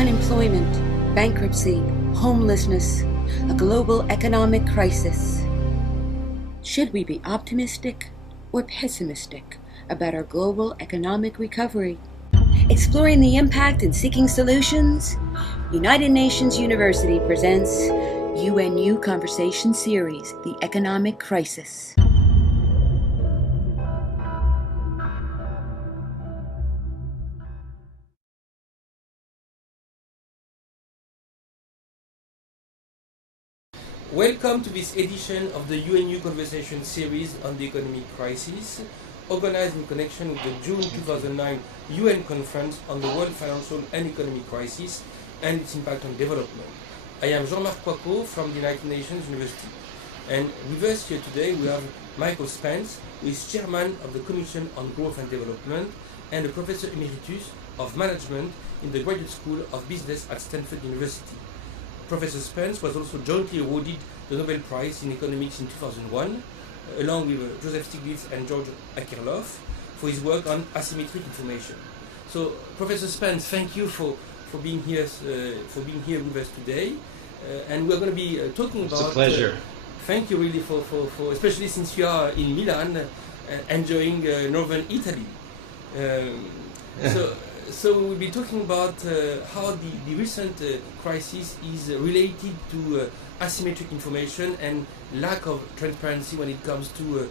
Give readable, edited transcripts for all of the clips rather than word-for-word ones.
Unemployment, bankruptcy, homelessness, a global economic crisis. Should we be optimistic or pessimistic about our global economic recovery? Exploring the impact and seeking solutions, United Nations University presents UNU Conversation Series, The Economic Crisis. Welcome to this edition of the UNU Conversation Series on the Economic Crisis, organized in connection with the June 2009 UN Conference on the World Financial and Economic Crisis and its impact on development. I am Jean-Marc Coicaud from the United Nations University. And with us here today we have Michael Spence, who is chairman of the Commission on Growth and Development and a professor emeritus of management in the Graduate School of Business at Stanford University. Professor Spence was also jointly awarded the Nobel Prize in Economics in 2001, along with Joseph Stiglitz and George Akerlof, for his work on asymmetric information. So, Professor Spence, thank you for being here with us today, and we're going to be talking about. It's a pleasure. Thank you, really, for especially since you are in Milan, enjoying northern Italy. So we'll be talking about how the recent crisis is related to asymmetric information and lack of transparency when it comes to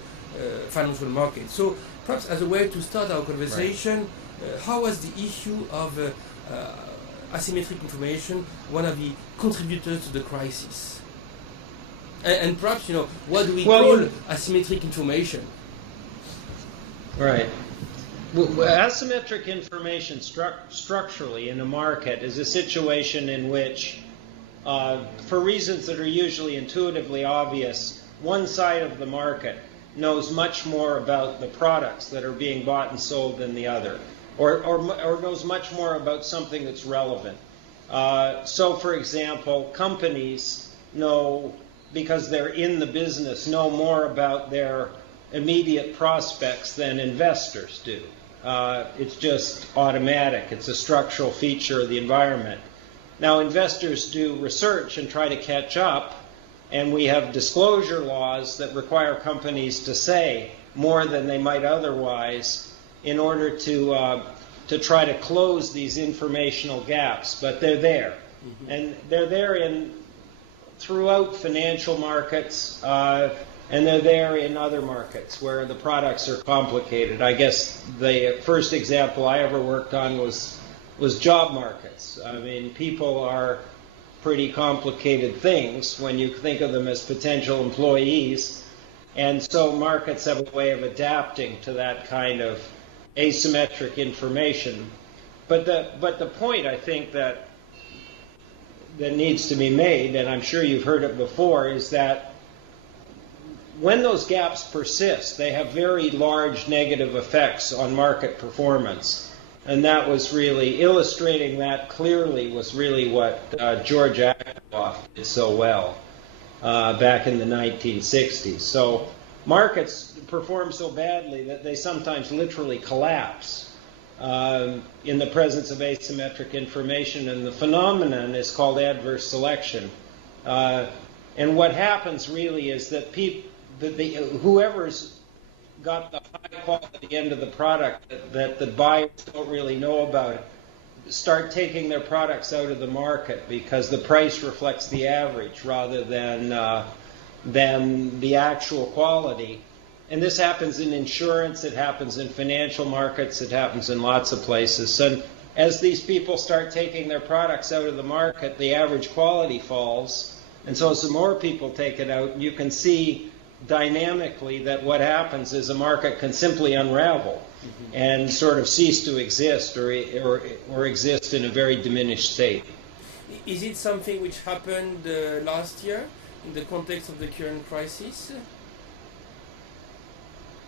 financial markets. So perhaps as a way to start our conversation, how was the issue of asymmetric information one of the contributors to the crisis? And perhaps, what do we call asymmetric information? Right. Asymmetric information structurally in a market is a situation in which, for reasons that are usually intuitively obvious, one side of the market knows much more about the products that are being bought and sold than the other, or knows much more about something that's relevant. So, for example, companies know, because they're in the business, know more about their immediate prospects than investors do. It's just automatic. It's a structural feature of the environment. Now, investors do research and try to catch up, and we have disclosure laws that require companies to say more than they might otherwise in order to try to close these informational gaps. But they're there, and they're there throughout financial markets. And they're there in other markets where the products are complicated. I guess the first example I ever worked on was job markets. I mean, people are pretty complicated things when you think of them as potential employees. And so markets have a way of adapting to that kind of asymmetric information. But the point I think that needs to be made, and I'm sure you've heard it before, is that when those gaps persist, they have very large negative effects on market performance. And that was really, illustrating that clearly was really what George Akerlof did so well back in the 1960s. So markets perform so badly that they sometimes literally collapse in the presence of asymmetric information. And the phenomenon is called adverse selection. And what happens really is that whoever's got the high quality end of the product that the buyers don't really know about start taking their products out of the market because the price reflects the average rather than the actual quality. And this happens in insurance, it happens in financial markets, it happens in lots of places. And as these people start taking their products out of the market, the average quality falls. And so as more people take it out, you can see dynamically that what happens is a market can simply unravel and sort of cease to exist or exist in a very diminished state. Is it something which happened last year in the context of the current crisis?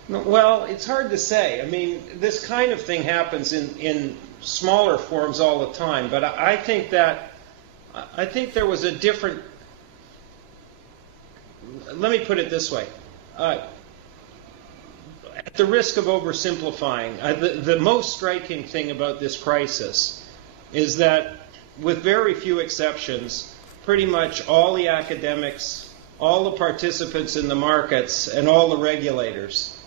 Well, it's hard to say. I mean, this kind of thing happens in smaller forms all the time, but I think there was a different. Let me put it this way. At the risk of oversimplifying, the most striking thing about this crisis is that with very few exceptions, pretty much all the academics, all the participants in the markets, and all the regulators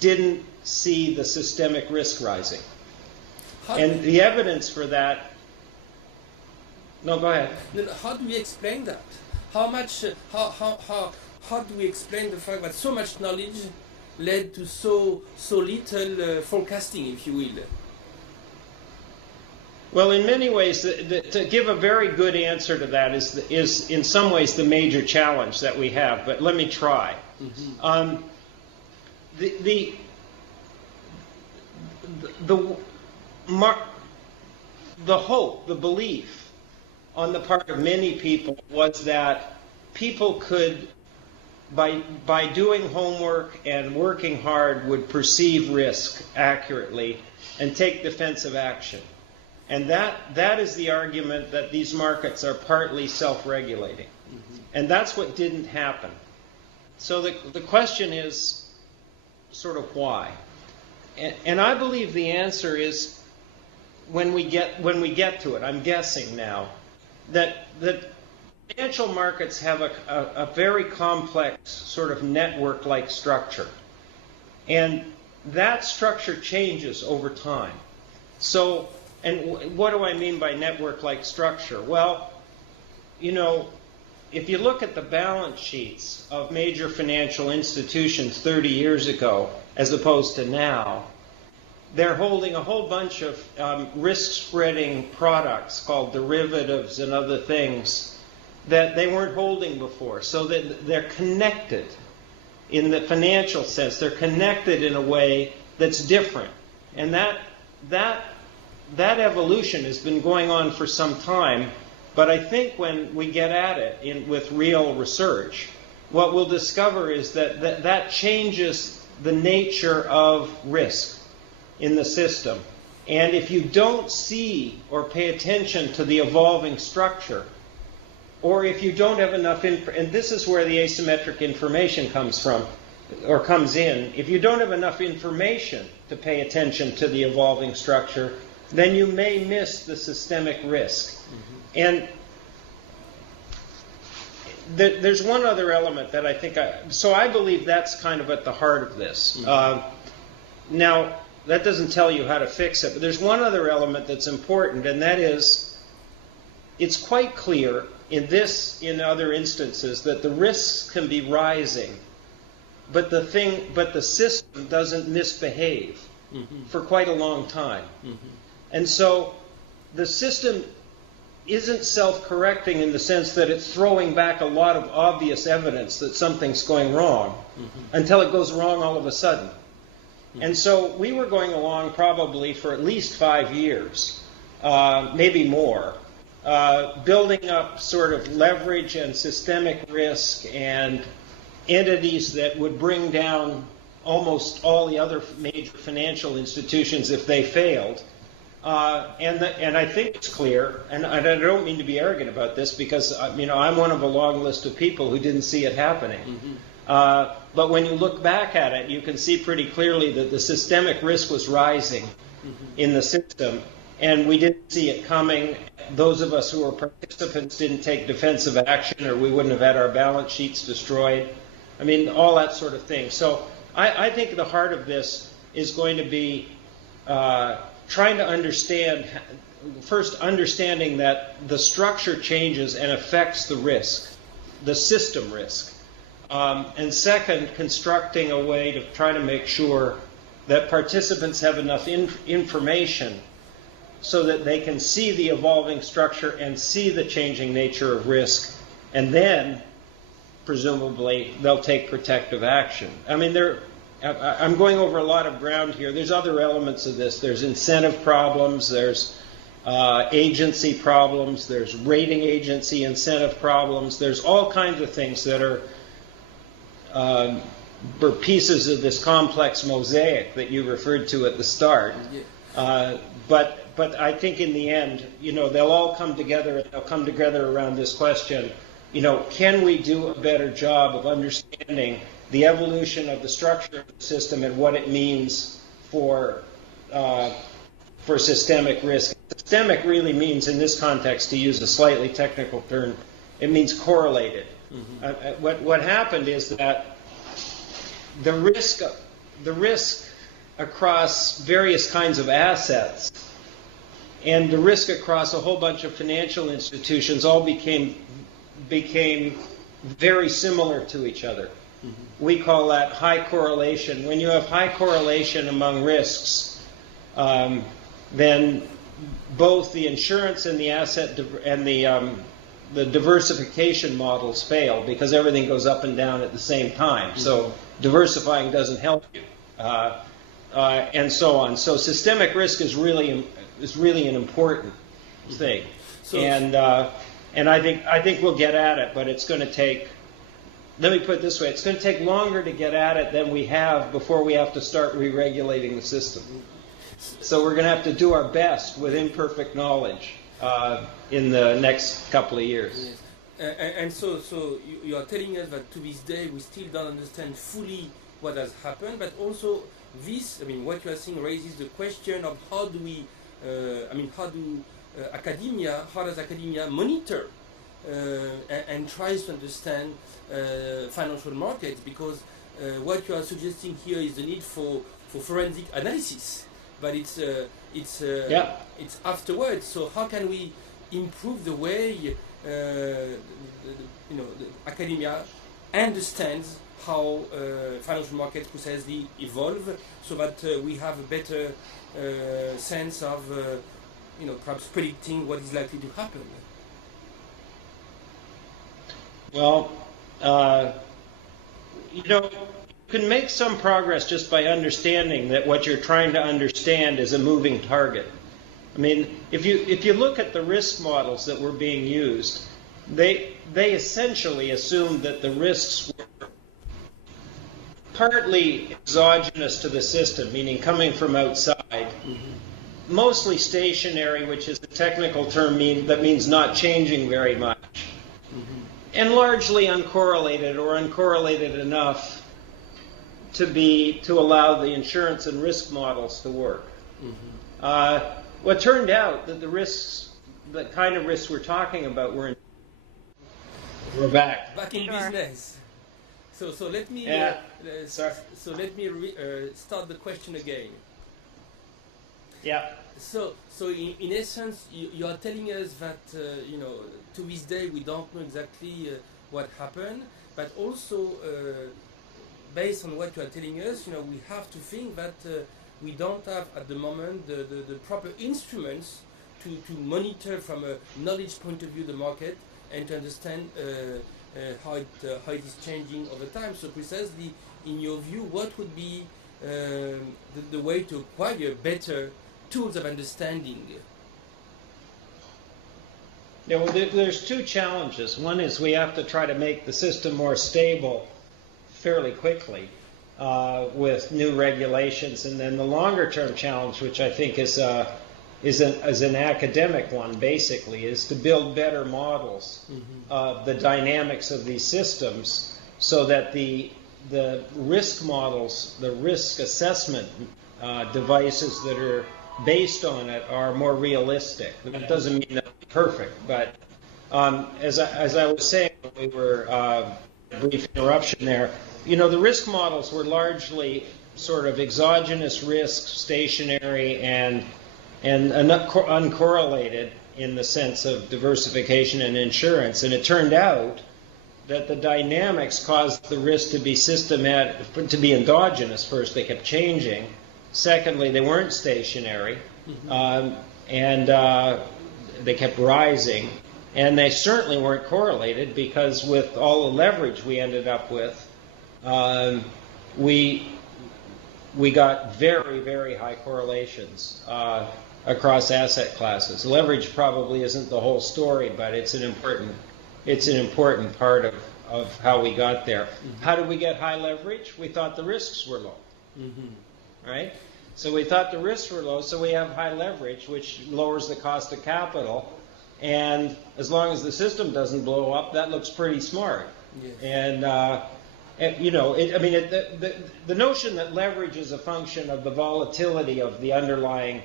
didn't see the systemic risk rising. And the evidence for that... No, go ahead. How do we explain that? How do we explain the fact that so much knowledge led to so little forecasting, if you will? Well, in many ways, to give a very good answer to that is in some ways the major challenge that we have. But let me try. Mm-hmm. The hope, the belief on the part of many people was that people could, by doing homework and working hard, would perceive risk accurately and take defensive action. And that is the argument that these markets are partly self-regulating. Mm-hmm. And that's what didn't happen. So the question is sort of why. And I believe the answer is when we get to it, I'm guessing now, that financial markets have a very complex sort of network-like structure. And that structure changes over time. So, and what do I mean by network-like structure? Well, you know, if you look at the balance sheets of major financial institutions 30 years ago, as opposed to now, they're holding a whole bunch of risk-spreading products called derivatives and other things that they weren't holding before. So that they're connected in the financial sense. They're connected in a way that's different. And that evolution has been going on for some time. But I think when we get at it with real research, what we'll discover is that changes the nature of risk in the system. And if you don't see or pay attention to the evolving structure, or if you don't have enough and this is where the asymmetric information comes from, or comes in, if you don't have enough information to pay attention to the evolving structure, then you may miss the systemic risk. Mm-hmm. And there's one other element that I think so I believe that's kind of at the heart of this. Mm-hmm. Now, that doesn't tell you how to fix it, but there's one other element that's important, and that is it's quite clear in other instances that the risks can be rising, but the system doesn't misbehave mm-hmm. for quite a long time. Mm-hmm. And so the system isn't self-correcting in the sense that it's throwing back a lot of obvious evidence that something's going wrong mm-hmm. until it goes wrong all of a sudden. Mm-hmm. And so we were going along probably for at least 5 years, maybe more, building up sort of leverage and systemic risk and entities that would bring down almost all the other major financial institutions if they failed. And I think it's clear, and I don't mean to be arrogant about this because I'm one of a long list of people who didn't see it happening. Mm-hmm. But when you look back at it, you can see pretty clearly that the systemic risk was rising mm-hmm. in the system, and we didn't see it coming. Those of us who were participants didn't take defensive action, or we wouldn't have had our balance sheets destroyed. I mean, all that sort of thing. So I think the heart of this is going to be trying to understanding that the structure changes and affects the risk, the system risk. And second, constructing a way to try to make sure that participants have enough information so that they can see the evolving structure and see the changing nature of risk, and then, presumably, they'll take protective action. I mean, I'm going over a lot of ground here. There's other elements of this. There's incentive problems. There's agency problems. There's rating agency incentive problems. There's all kinds of things that are pieces of this complex mosaic that you referred to at the start. But I think in the end, they'll all come together. They'll come together around this question. Can we do a better job of understanding the evolution of the structure of the system and what it means for for systemic risk. Systemic really means, in this context, to use a slightly technical term, it means correlated. What happened is that the risk across various kinds of assets and the risk across a whole bunch of financial institutions all became very similar to each other. We call that high correlation. When you have high correlation among risks, then both the insurance and the asset and the diversification models fail because everything goes up and down at the same time. So diversifying doesn't help you, and so on. So systemic risk is really an important thing, and I think we'll get at it, but it's going to take. Let me put it this way: it's going to take longer to get at it than we have before we have to start re-regulating the system. So we're going to have to do our best with imperfect knowledge in the next couple of years. Yes. And so you are telling us that to this day we still don't understand fully what has happened, but also this, what you are saying raises the question of how do we, how does academia monitor and tries to understand financial markets, because what you are suggesting here is the need for forensic analysis, but it's afterwards. So how can we improve the way the academia understands how financial markets precisely evolve, so that we have a better sense of perhaps predicting what is likely to happen? Well, you can make some progress just by understanding that what you're trying to understand is a moving target. If you look at the risk models that were being used, they essentially assumed that the risks were partly exogenous to the system, meaning coming from outside, mostly stationary, which is a technical term that means not changing very much, and largely uncorrelated or uncorrelated enough to allow the insurance and risk models to work. What turned out that the kind of risks we're talking about we're back in business. So let me start the question again. Yeah. So in essence, you are telling us that to this day we don't know exactly what happened, but also based on what you are telling us, we have to think that we don't have at the moment the proper instruments to monitor from a knowledge point of view the market and to understand how it is changing over time. So precisely, in your view, what would be the way to acquire better tools of understanding? Yeah, well, there's two challenges. One is we have to try to make the system more stable fairly quickly with new regulations, and then the longer-term challenge, which I think is an academic one, basically, is to build better models of the dynamics of these systems, so that the risk models, the risk assessment devices that are based on it are more realistic. That doesn't mean that it's perfect, but as I was saying when we were brief interruption there, the risk models were largely sort of exogenous risk, stationary, and uncorrelated in the sense of diversification and insurance. And it turned out that the dynamics caused the risk to be to be endogenous. First, they kept changing. Secondly, they weren't stationary, and they kept rising. And they certainly weren't correlated, because with all the leverage we ended up with, we got very, very high correlations across asset classes. Leverage probably isn't the whole story, but it's an important part of how we got there. How did we get high leverage? We thought the risks were low, right? So we thought the risks were low, so we have high leverage, which lowers the cost of capital. And as long as the system doesn't blow up, that looks pretty smart. Yes. The notion that leverage is a function of the volatility of the underlying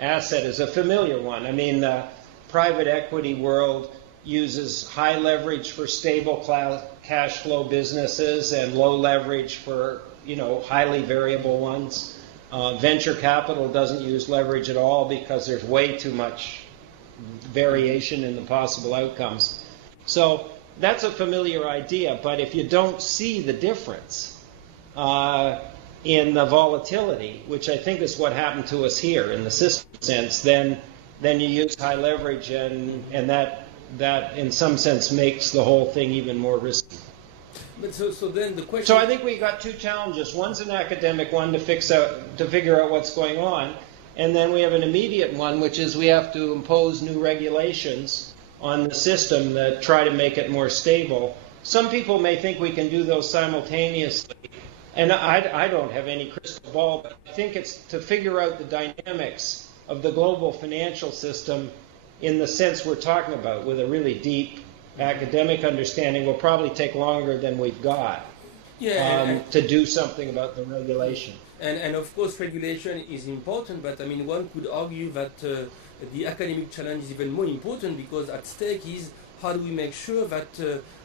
asset is a familiar one. I mean, the private equity world uses high leverage for stable cash flow businesses and low leverage for, highly variable ones. Venture capital doesn't use leverage at all because there's way too much variation in the possible outcomes. So that's a familiar idea, but if you don't see the difference in the volatility, which I think is what happened to us here in the system sense, then you use high leverage, and that in some sense makes the whole thing even more risky. But so then the question. So I think we got two challenges. One's an academic one to figure out what's going on, and then we have an immediate one, which is we have to impose new regulations on the system that try to make it more stable. Some people may think we can do those simultaneously, and I don't have any crystal ball, but I think it's to figure out the dynamics of the global financial system in the sense we're talking about, with a really deep academic understanding, will probably take longer than we've got to do something about the regulation. And of course, regulation is important, but I mean, one could argue that the academic challenge is even more important, because at stake is how do we make sure that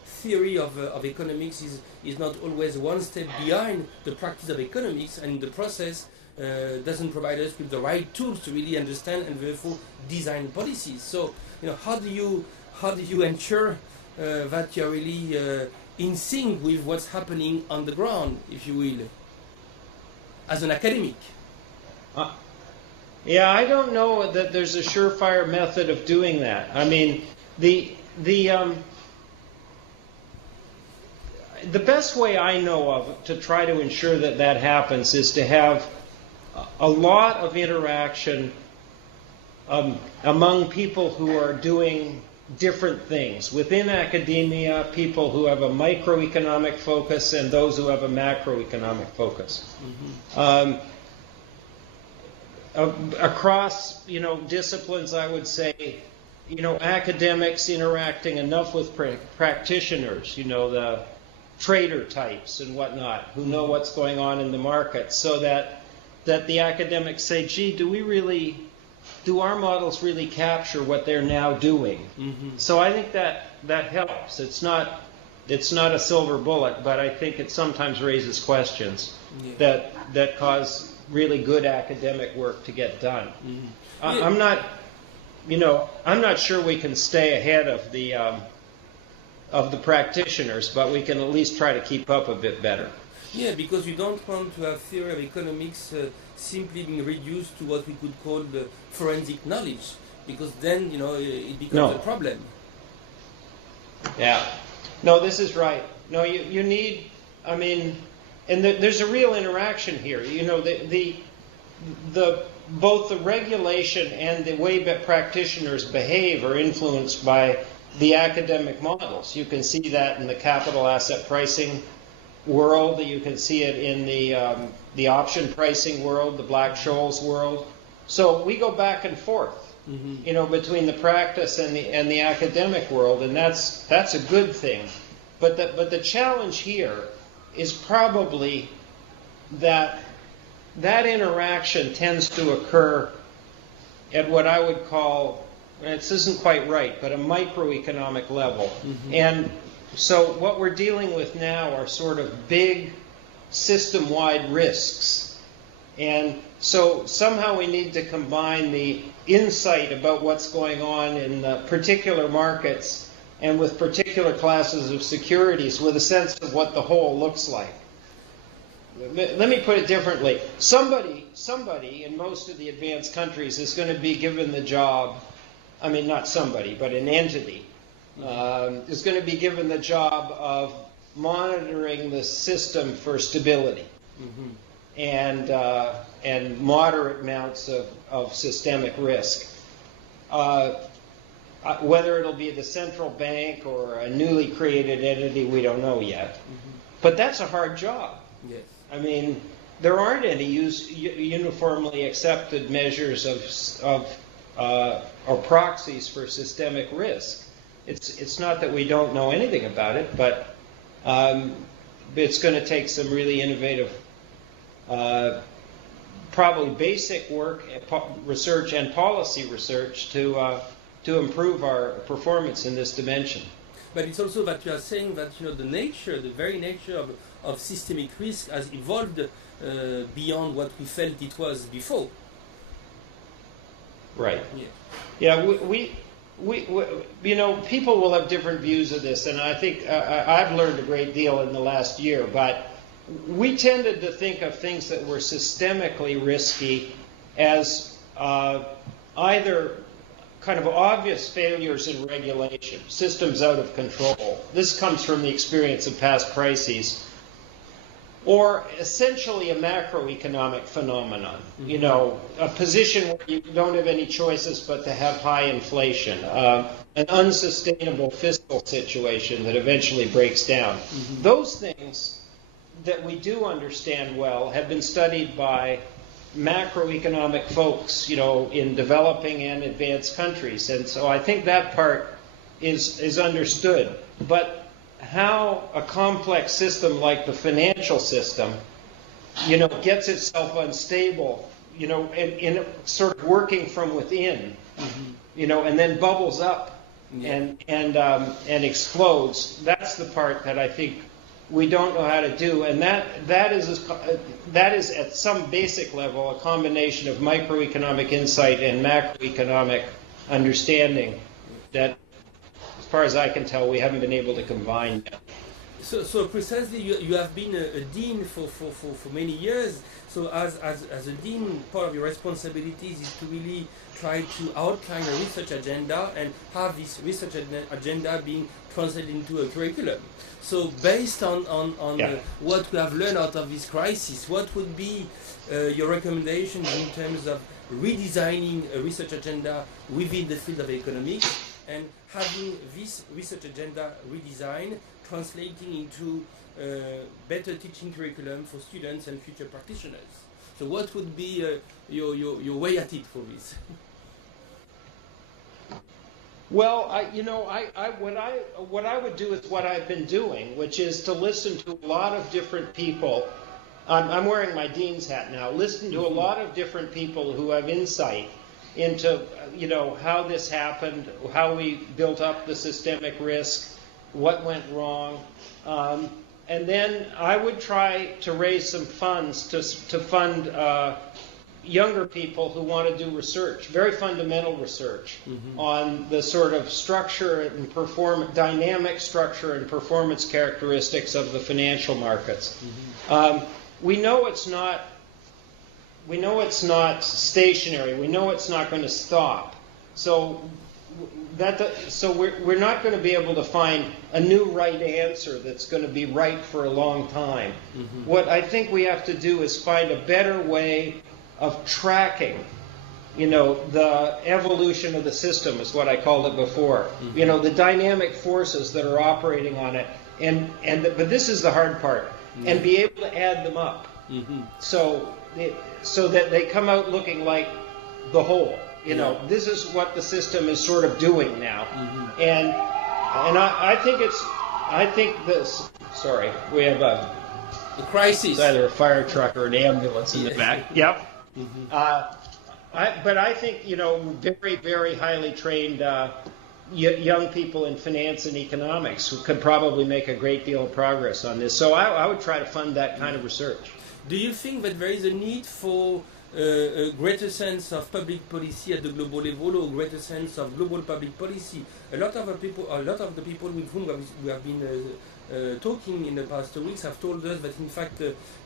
theory of economics is not always one step behind the practice of economics, and in the process doesn't provide us with the right tools to really understand and therefore design policies. So, how do you ensure that you're really in sync with what's happening on the ground, if you will, as an academic? Yeah, I don't know that there's a surefire method of doing that. I mean, the best way I know of to try to ensure that that happens is to have a lot of interaction among people who are doing different things. Within academia, people who have a microeconomic focus and those who have a macroeconomic focus. Mm-hmm. Across, disciplines, I would say, academics interacting enough with practitioners, the trader types and whatnot, who know what's going on in the market, so that the academics say, gee, do our models really capture what they're now doing? Mm-hmm. So I think that helps. It's not a silver bullet, but I think it sometimes raises questions that cause really good academic work to get done. Mm-hmm. I'm not sure we can stay ahead of the practitioners, but we can at least try to keep up a bit better. Yeah, because you don't want to have theory of economics simply being reduced to what we could call the forensic knowledge, because then, it becomes a problem. Yeah. No, this is right. No, you need, and there's a real interaction here. Both the regulation and the way that practitioners behave are influenced by the academic models. You can see that in the capital asset pricing world. You can see it in the option pricing world, the Black-Scholes world. So we go back and forth, mm-hmm. Between the practice and the academic world, and that's a good thing. But the challenge here is probably that interaction tends to occur at what I would call, this isn't quite right, but a microeconomic level. Mm-hmm. And so what we're dealing with now are sort of big system-wide risks. And so somehow we need to combine the insight about what's going on in particular markets and with particular classes of securities with a sense of what the whole looks like. Let me put it differently. Somebody in most of the advanced countries is going to be given the job, not somebody, but an entity, is going to be given the job of monitoring the system for stability, mm-hmm. and moderate amounts of systemic risk. Whether it'll be the central bank or a newly created entity, we don't know yet. Mm-hmm. But that's a hard job. Yes. There aren't any uniformly accepted measures or proxies for systemic risk. It's not that we don't know anything about it, but it's going to take some really innovative probably basic work, research and policy research to improve our performance in this dimension. But it's also that you are saying that the very nature of systemic risk has evolved beyond what we felt it was before. Right. Yeah. We people will have different views of this, and I think I've learned a great deal in the last year. But we tended to think of things that were systemically risky as either kind of obvious failures in regulation, systems out of control. This comes from the experience of past crises. Or essentially a macroeconomic phenomenon, a position where you don't have any choices but to have high inflation, an unsustainable fiscal situation that eventually breaks down. Mm-hmm. Those things that we do understand well have been studied by macroeconomic folks, in developing and advanced countries. And so I think that part is understood. But how a complex system like the financial system, gets itself unstable, in sort of working from within, mm-hmm. And then bubbles up and explodes. That's the part that I think we don't know how to do, and that is at some basic level a combination of microeconomic insight and macroeconomic understanding that, as far as I can tell, we haven't been able to combine yet. So precisely, you have been a dean for many years. So as a dean, part of your responsibilities is to really try to outline a research agenda and have this research agenda being translated into a curriculum. So based on what we have learned out of this crisis, what would be your recommendations in terms of redesigning a research agenda within the field of economics and having this research agenda redesigned, translating into better teaching curriculum for students and future practitioners? So what would be your way at it for this? Well, what I would do is what I've been doing, which is to listen to a lot of different people. I'm wearing my dean's hat now. Listen to a lot of different people who have insight into, how this happened, how we built up the systemic risk, what went wrong, and then I would try to raise some funds to fund younger people who want to do research, very fundamental research, mm-hmm. on the sort of structure and dynamic structure and performance characteristics of the financial markets. Mm-hmm. We know it's not stationary. We know it's not going to stop. So we're not going to be able to find a new right answer that's going to be right for a long time. Mm-hmm. What I think we have to do is find a better way of tracking, the evolution of the system, is what I called it before. Mm-hmm. The dynamic forces that are operating on it, but this is the hard part, mm-hmm. and be able to add them up, mm-hmm. so that they come out looking like the whole. This is what the system is sort of doing now, mm-hmm. and I think this. Sorry, we have a crisis. It's either a fire truck or an ambulance in the back. Yep. Mm-hmm. But I think, very, very highly trained young people in finance and economics who could probably make a great deal of progress on this. So I would try to fund that kind of research. Do you think that there is a need for a greater sense of public policy at the global level, or a greater sense of global public policy? A lot of the people with whom we have been talking in the past 2 weeks have told us that, in fact,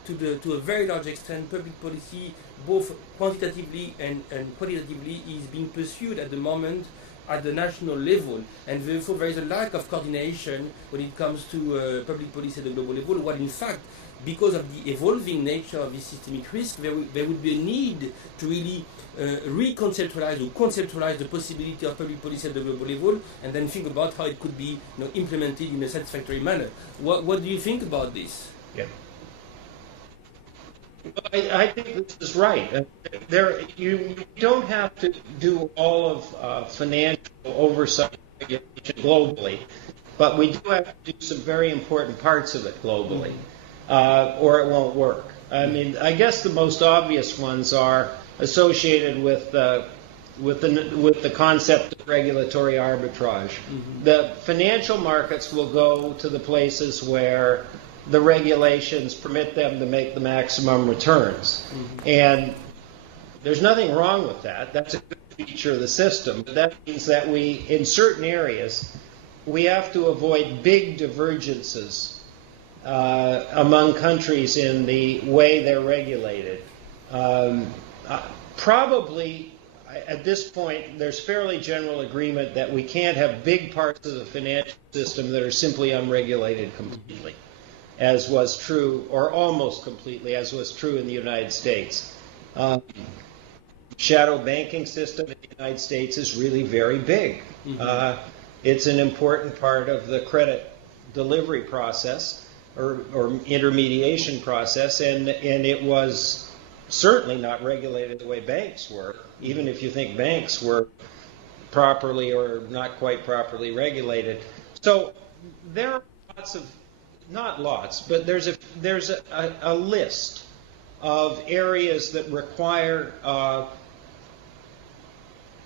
to a very large extent, public policy, both quantitatively and qualitatively, is being pursued at the moment at the national level, and therefore there is a lack of coordination when it comes to public policy at the global level, while in fact, because of the evolving nature of this systemic risk, there would be a need to really reconceptualize or conceptualize the possibility of public policy at the global level, and then think about how it could be implemented in a satisfactory manner. What do you think about this? Yeah. I think this is right. You don't have to do all of financial oversight globally, but we do have to do some very important parts of it globally, or it won't work. I mean, I guess the most obvious ones are associated with the concept of regulatory arbitrage. The financial markets will go to the places where the regulations permit them to make the maximum returns. And there's nothing wrong with that. That's a good feature of the system. But that means that we, in certain areas, we have to avoid big divergences among countries in the way they're regulated. Probably, at this point, there's fairly general agreement that we can't have big parts of the financial system that are simply unregulated completely, as was true, or almost completely, as was true in the United States. Shadow banking system in the United States is really very big. It's an important part of the credit delivery process or intermediation process, and it was certainly not regulated the way banks were, even if you think banks were properly or not quite properly regulated. So there are lots of, not lots, but there's a list of areas that require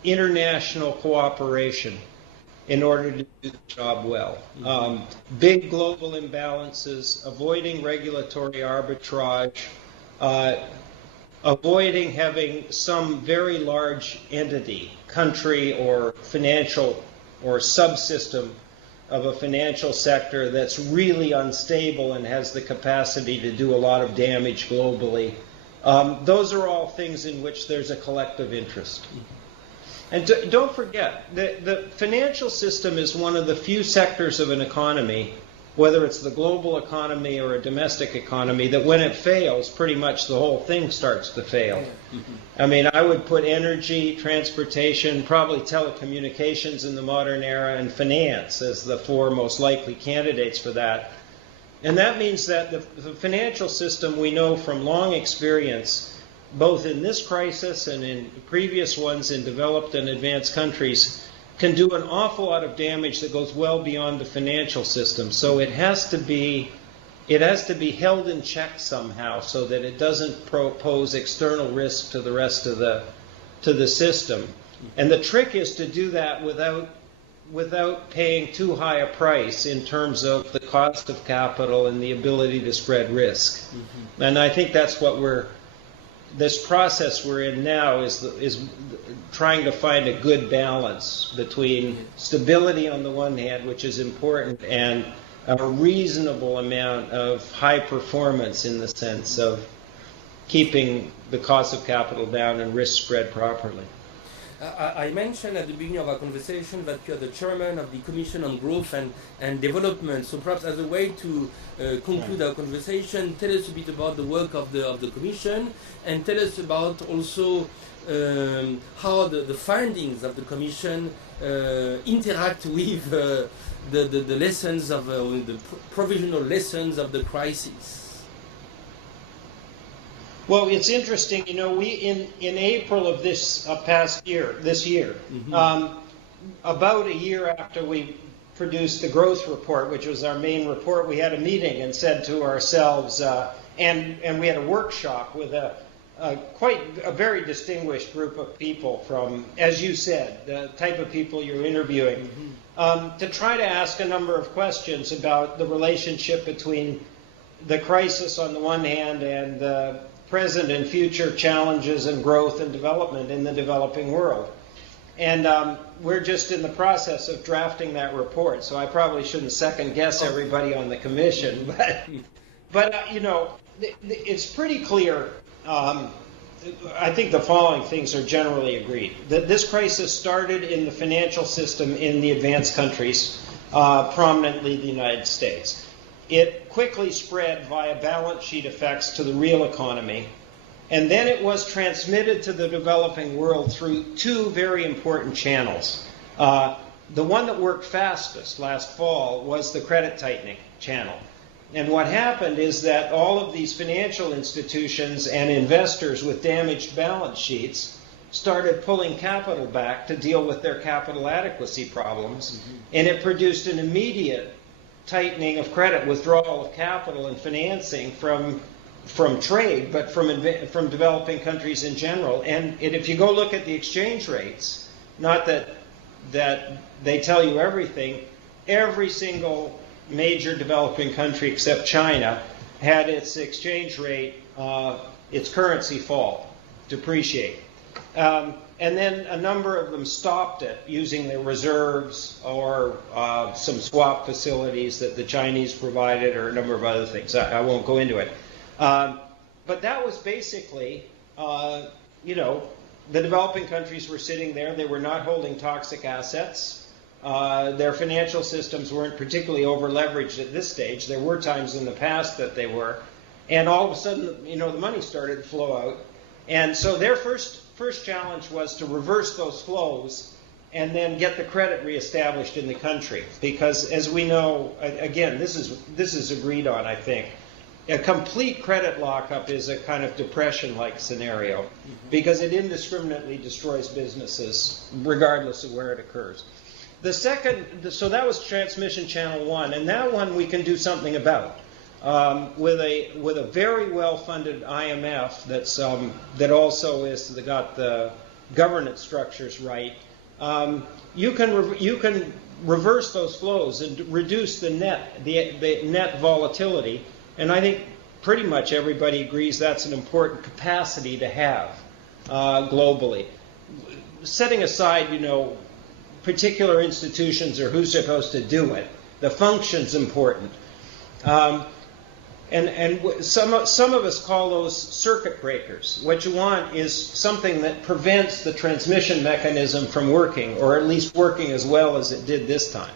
international cooperation in order to do the job well. Big global imbalances, avoiding regulatory arbitrage, avoiding having some very large entity, country or financial or subsystem of a financial sector that's really unstable and has the capacity to do a lot of damage globally. Those are all things in which there's a collective interest. And don't forget, the financial system is one of the few sectors of an economy, whether it's the global economy or a domestic economy, that when it fails, pretty much the whole thing starts to fail. I mean, I would put energy, transportation, probably telecommunications in the modern era, and finance as the four most likely candidates for that. And that means that the financial system, we know from long experience, both in this crisis and in previous ones in developed and advanced countries, can do an awful lot of damage that goes well beyond the financial system. So it has to be held in check somehow so that it doesn't pose external risk to the rest of the system. And the trick is to do that without paying too high a price in terms of the cost of capital and the ability to spread risk. And I think that's what this process we're in now is trying to find a good balance between stability on the one hand, which is important, and a reasonable amount of high performance in the sense of keeping the cost of capital down and risk spread properly. I mentioned at the beginning of our conversation that you are the chairman of the Commission on Growth and Development. So perhaps as a way to conclude our conversation, tell us a bit about the work of the Commission, and tell us about also how the findings of the Commission interact with the lessons of the provisional lessons of the crisis. Well, it's interesting, you know, we in April of this year, about a year after we produced the growth report, which was our main report, we had a meeting and said to ourselves, and we had a workshop with a very distinguished group of people from, as you said, the type of people you're interviewing, to try to ask a number of questions about the relationship between the crisis on the one hand and the present and future challenges and growth and development in the developing world. And we're just in the process of drafting that report, so I probably shouldn't second guess everybody on the Commission, but you know, it's pretty clear. I think the following things are generally agreed. That this crisis started in the financial system in the advanced countries, prominently the United States. It quickly spread via balance sheet effects to the real economy, and then it was transmitted to the developing world through two very important channels. The one that worked fastest last fall was the credit tightening channel. And what happened is that all of these financial institutions and investors with damaged balance sheets started pulling capital back to deal with their capital adequacy problems, and it produced an immediate tightening of credit, withdrawal of capital and financing from from trade, but from developing countries in general. And if you go look at the exchange rates, not that they tell you everything, every single major developing country except China had its exchange rate, its currency fall, depreciate. And then a number of them stopped it using their reserves or some swap facilities that the Chinese provided, or a number of other things. I won't go into it. But that was basically, the developing countries were sitting there. They were not holding toxic assets. Their financial systems weren't particularly over-leveraged at this stage. There were times in the past that they were. And all of a sudden, the money started to flow out. And so their first challenge was to reverse those flows and then get the credit reestablished in the country. Because as we know, again, this is agreed on, I think. A complete credit lockup is a kind of depression-like scenario because it indiscriminately destroys businesses regardless of where it occurs. So that was transmission channel 1, and that one we can do something about. With a very well-funded IMF that also is got the governance structures right, you can reverse those flows and reduce the net volatility. And I think pretty much everybody agrees that's an important capacity to have globally. Setting aside, particular institutions or who's supposed to do it, the function's important. And some of us call those circuit breakers. What you want is something that prevents the transmission mechanism from working, or at least working as well as it did this time.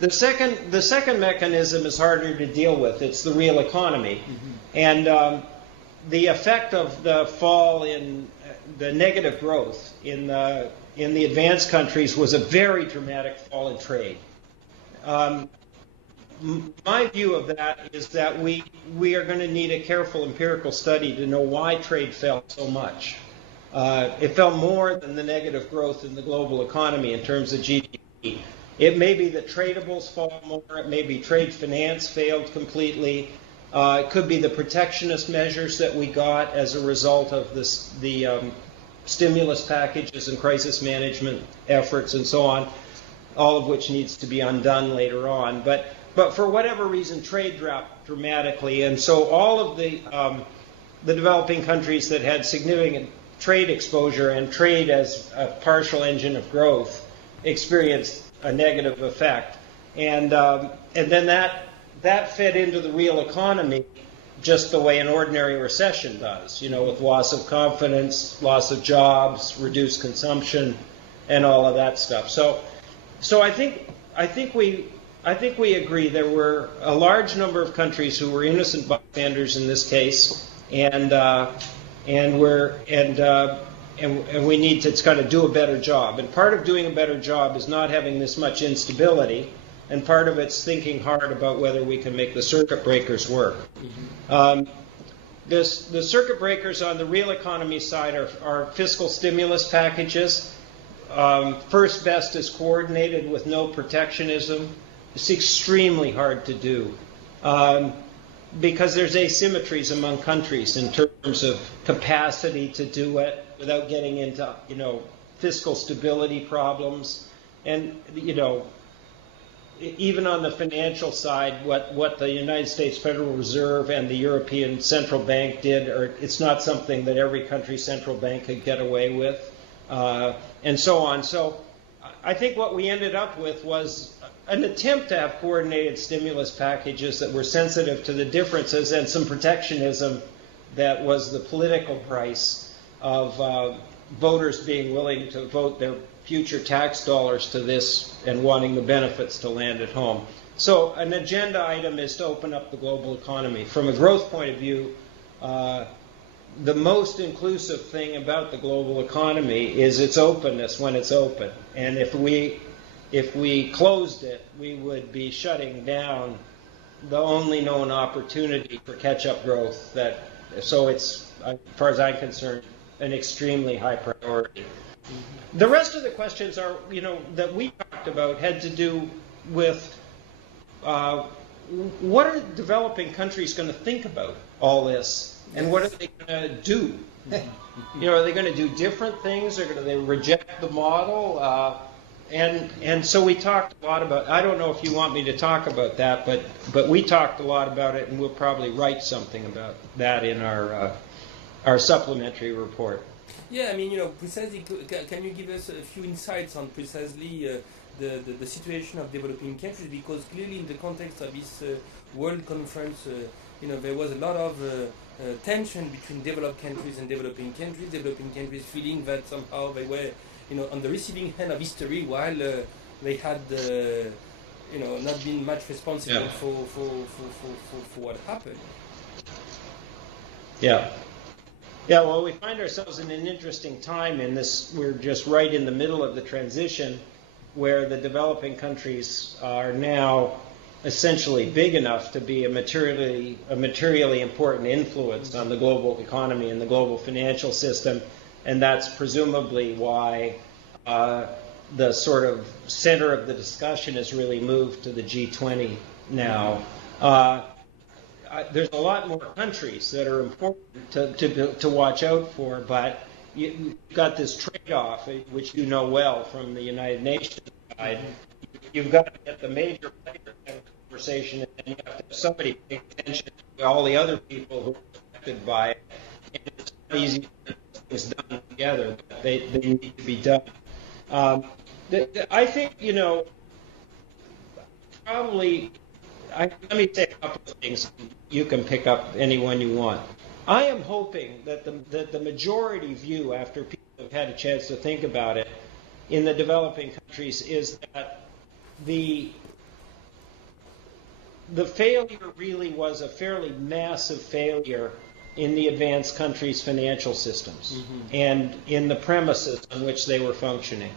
The second mechanism is harder to deal with. It's the real economy. And the effect of the fall in the negative growth in the advanced countries was a very dramatic fall in trade. My view of that is that we are going to need a careful empirical study to know why trade fell so much. It fell more than the negative growth in the global economy in terms of GDP. It may be that tradables fall more. It may be trade finance failed completely. It could be the protectionist measures that we got as a result of the stimulus packages and crisis management efforts and so on, all of which needs to be undone later on. But for whatever reason, trade dropped dramatically, and so all of the developing countries that had significant trade exposure and trade as a partial engine of growth experienced a negative effect, and then that fed into the real economy just the way an ordinary recession does, with loss of confidence, loss of jobs, reduced consumption, and all of that stuff. So I think we agree there were a large number of countries who were innocent bystanders in this case, and we need to kind of do a better job. And part of doing a better job is not having this much instability, and part of it's thinking hard about whether we can make the circuit breakers work. The circuit breakers on the real economy side are fiscal stimulus packages. First best is coordinated with no protectionism. It's extremely hard to do because there's asymmetries among countries in terms of capacity to do it without getting into, fiscal stability problems. And, even on the financial side, what the United States Federal Reserve and the European Central Bank did, it's not something that every country's central bank could get away with, and so on. So I think what we ended up with was an attempt to have coordinated stimulus packages that were sensitive to the differences and some protectionism that was the political price of voters being willing to vote their future tax dollars to this and wanting the benefits to land at home. So an agenda item is to open up the global economy. From a growth point of view, the most inclusive thing about the global economy is its openness when it's open. And if we closed it, we would be shutting down the only known opportunity for catch-up growth. So it's, as far as I'm concerned, an extremely high priority. The rest of the questions are, that we talked about had to do with what are developing countries going to think about all this And what are they going to do? Are they going to do different things? Are they reject the model? And so we talked a lot about. I don't know if you want me to talk about that, but we talked a lot about it, and we'll probably write something about that in our supplementary report. Yeah, I mean, precisely. Can you give us a few insights on precisely the situation of developing countries? Because clearly, in the context of this World Conference, there was a lot of tension between developed countries and developing countries. Developing countries feeling that somehow they were, on the receiving end of history, while they had, not been much responsible for what happened. Yeah. Yeah, well, we find ourselves in an interesting time in this. We're just right in the middle of the transition where the developing countries are now essentially big enough to be a materially important influence on the global economy and the global financial system, and that's presumably why the sort of center of the discussion has really moved to the G20 now. There's a lot more countries that are important to watch out for, but you've got this trade-off, which you know well from the United Nations side. You've got to get the major players in the conversation, and then you have to have somebody pay attention to all the other people who are affected by it. And it's not easy to get things done together, but they need to be done. I think, probably... let me say a couple of things. You can pick up any one you want. I am hoping that the majority view, after people have had a chance to think about it, in the developing countries is that the failure really was a fairly massive failure in the advanced countries' financial systems and in the premises on which they were functioning.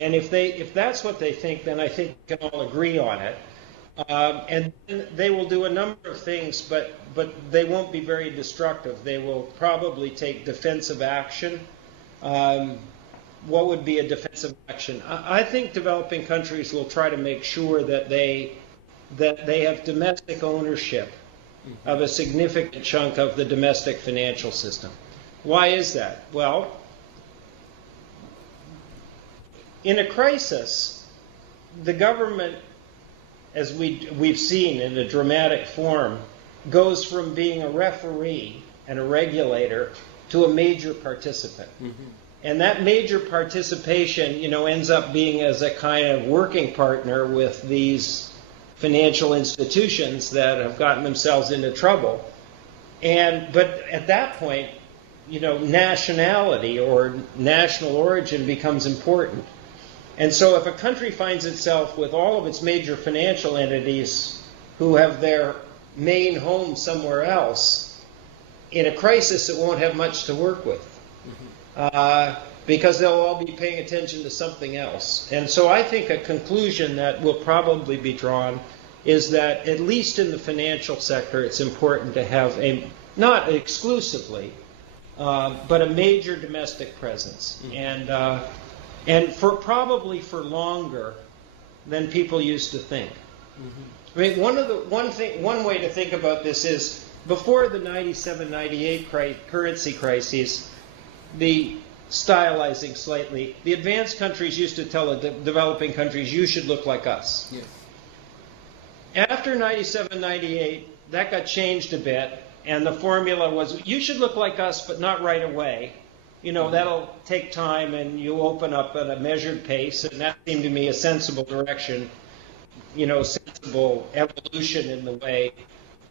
And if that's what they think, then I think we can all agree on it. And they will do a number of things, but they won't be very destructive. They will probably take defensive action. What would be a defensive action? I think developing countries will try to make sure that they have domestic ownership of a significant chunk of the domestic financial system. Why is that? Well, in a crisis, the government, as we've seen in a dramatic form, goes from being a referee and a regulator to a major participant. And that major participation, ends up being as a kind of working partner with these financial institutions that have gotten themselves into trouble. But at that point, nationality or national origin becomes important. And so if a country finds itself with all of its major financial entities who have their main home somewhere else, in a crisis it won't have much to work with because they'll all be paying attention to something else. And so I think a conclusion that will probably be drawn is that at least in the financial sector it's important to have not exclusively, but a major domestic presence. And probably for longer than people used to think. I mean, one way to think about this is before the 97-98 currency crises, the stylizing slightly, the advanced countries used to tell the developing countries, you should look like us. Yes. After 97-98, that got changed a bit, and the formula was, you should look like us, but not right away. That'll take time, and you open up at a measured pace, and that seemed to me a sensible direction, sensible evolution in the way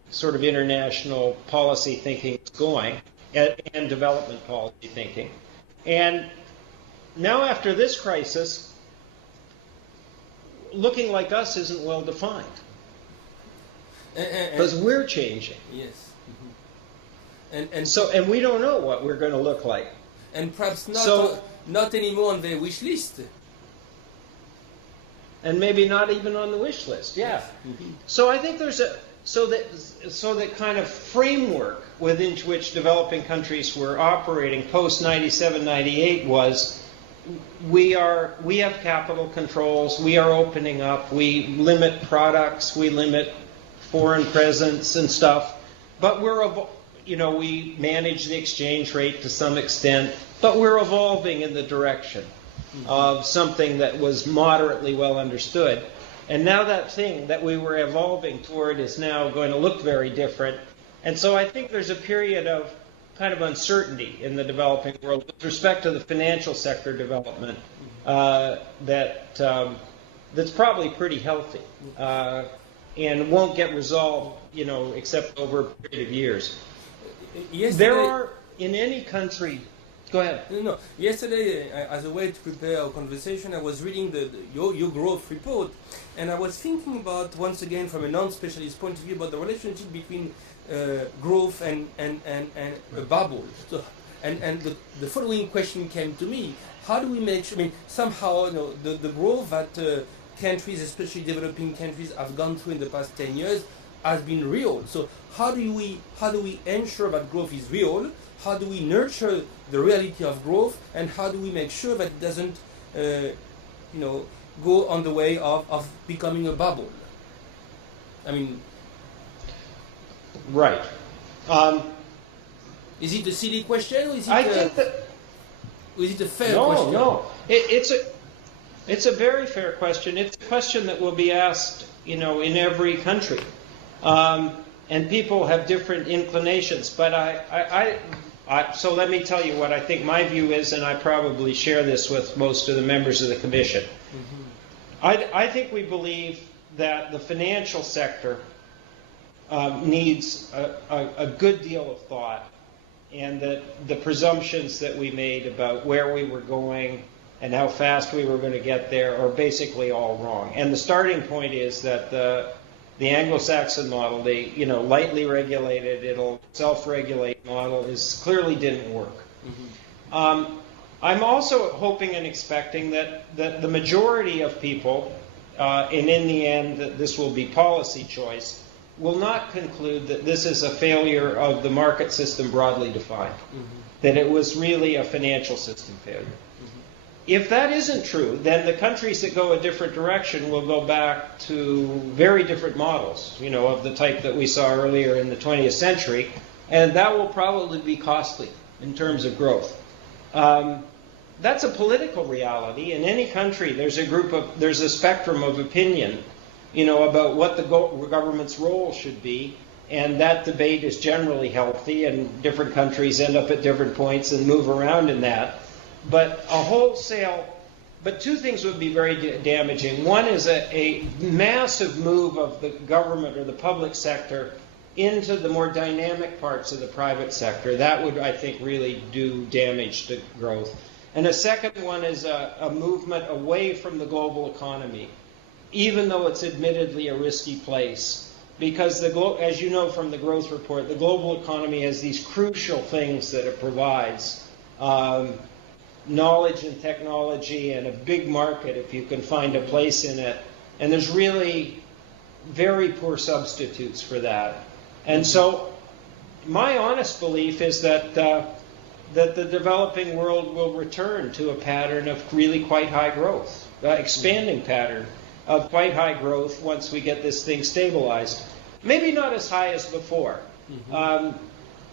sort of international policy thinking is going, and development policy thinking. And now after this crisis, looking like us isn't well defined, because we're changing. Yes. And we don't know what we're going to look like. And perhaps not anymore on the wish list. And maybe not even on the wish list, yeah. So I think there's that kind of framework within which developing countries were operating post 97-98 was we have capital controls, we are opening up, we limit products, we limit foreign presence and stuff, but we manage the exchange rate to some extent, but we're evolving in the direction of something that was moderately well understood. And now that thing that we were evolving toward is now going to look very different. And so I think there's a period of kind of uncertainty in the developing world with respect to the financial sector development that's probably pretty healthy and won't get resolved, except over a period of years. There are, in any country, go ahead. No. Yesterday, as a way to prepare our conversation, I was reading your growth report, and I was thinking about, once again, from a non-specialist point of view, about the relationship between growth and a bubble. So, and the following question came to me: how do we make sure? I mean, somehow, the growth that countries, especially developing countries, have gone through in the past 10 years has been real. So how do we ensure that growth is real? How do we nurture the reality of growth, and how do we make sure that it doesn't, go on the way of becoming a bubble? I mean, right. Is it a silly question, or is it? Is it a fair question? No. It's a very fair question. It's a question that will be asked, in every country, and people have different inclinations. But so let me tell you what I think my view is, and I probably share this with most of the members of the Commission. I think we believe that the financial sector needs a good deal of thought, and that the presumptions that we made about where we were going and how fast we were going to get there are basically all wrong. And the starting point is that the Anglo-Saxon model, the lightly regulated, it'll self-regulate model, clearly didn't work. I'm also hoping and expecting that the majority of people, and in the end that this will be policy choice, will not conclude that this is a failure of the market system broadly defined, that it was really a financial system failure. If that isn't true, then the countries that go a different direction will go back to very different models, of the type that we saw earlier in the 20th century, and that will probably be costly in terms of growth. That's a political reality. In any country, there's a spectrum of opinion, about what the government's role should be, and that debate is generally healthy, and different countries end up at different points and move around in that. But two things would be very damaging. One is a massive move of the government or the public sector into the more dynamic parts of the private sector. That would, I think, really do damage to growth. And a second one is a movement away from the global economy, even though it's admittedly a risky place. Because, as you know from the growth report, the global economy has these crucial things that it provides. Knowledge and technology, and a big market if you can find a place in it. And there's really very poor substitutes for that. And so my honest belief is that the developing world will return to a pattern of really quite high growth, expanding pattern of quite high growth once we get this thing stabilized. Maybe not as high as before.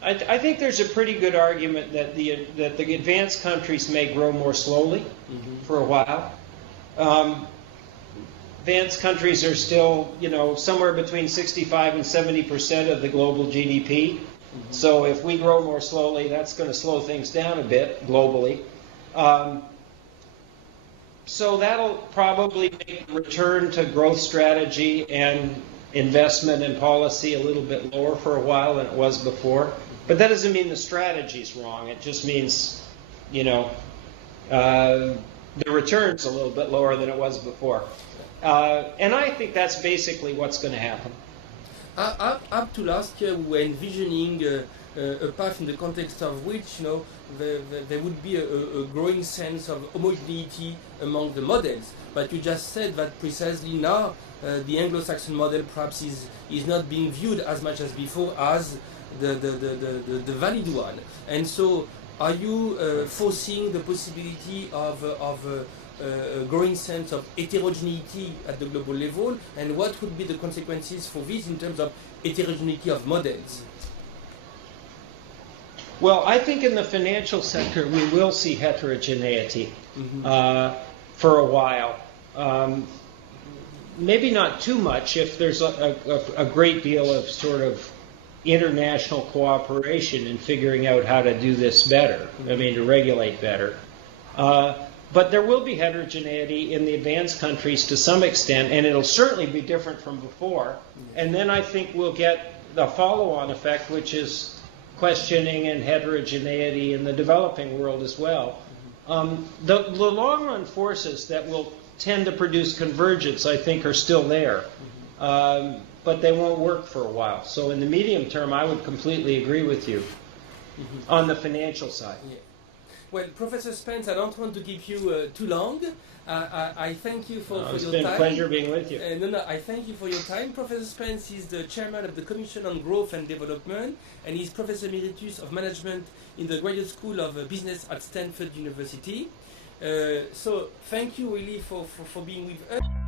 I think there's a pretty good argument that the advanced countries may grow more slowly for a while. Advanced countries are still, somewhere between 65 and 70% of the global GDP. So if we grow more slowly, that's going to slow things down a bit globally. So that'll probably make the return to growth strategy and investment and policy a little bit lower for a while than it was before. But that doesn't mean the strategy's wrong. It just means, the return's a little bit lower than it was before. And I think that's basically what's going to happen. Up to last year, we were envisioning a path in the context of which, there would be a growing sense of homogeneity among the models. But you just said that precisely now, the Anglo-Saxon model perhaps is not being viewed as much as before as the valid one. And so, are you foreseeing the possibility of a growing sense of heterogeneity at the global level, and what would be the consequences for this in terms of heterogeneity of models? Well, I think in the financial sector we will see heterogeneity for a while. Maybe not too much if there's a great deal of sort of international cooperation in figuring out how to do this better, I mean, to regulate better. But there will be heterogeneity in the advanced countries to some extent, and it'll certainly be different from before. And then I think we'll get the follow-on effect, which is questioning and heterogeneity in the developing world as well. The long-run forces that will tend to produce convergence, I think, are still there. But they won't work for a while. So in the medium term, I would completely agree with you on the financial side. Yeah. Well, Professor Spence, I don't want to keep you too long. I thank you for your time. It's been a pleasure being with you. I thank you for your time. Professor Spence is the chairman of the Commission on Growth and Development, and he's Professor Emeritus of Management in the Graduate School of Business at Stanford University. So thank you really for being with us.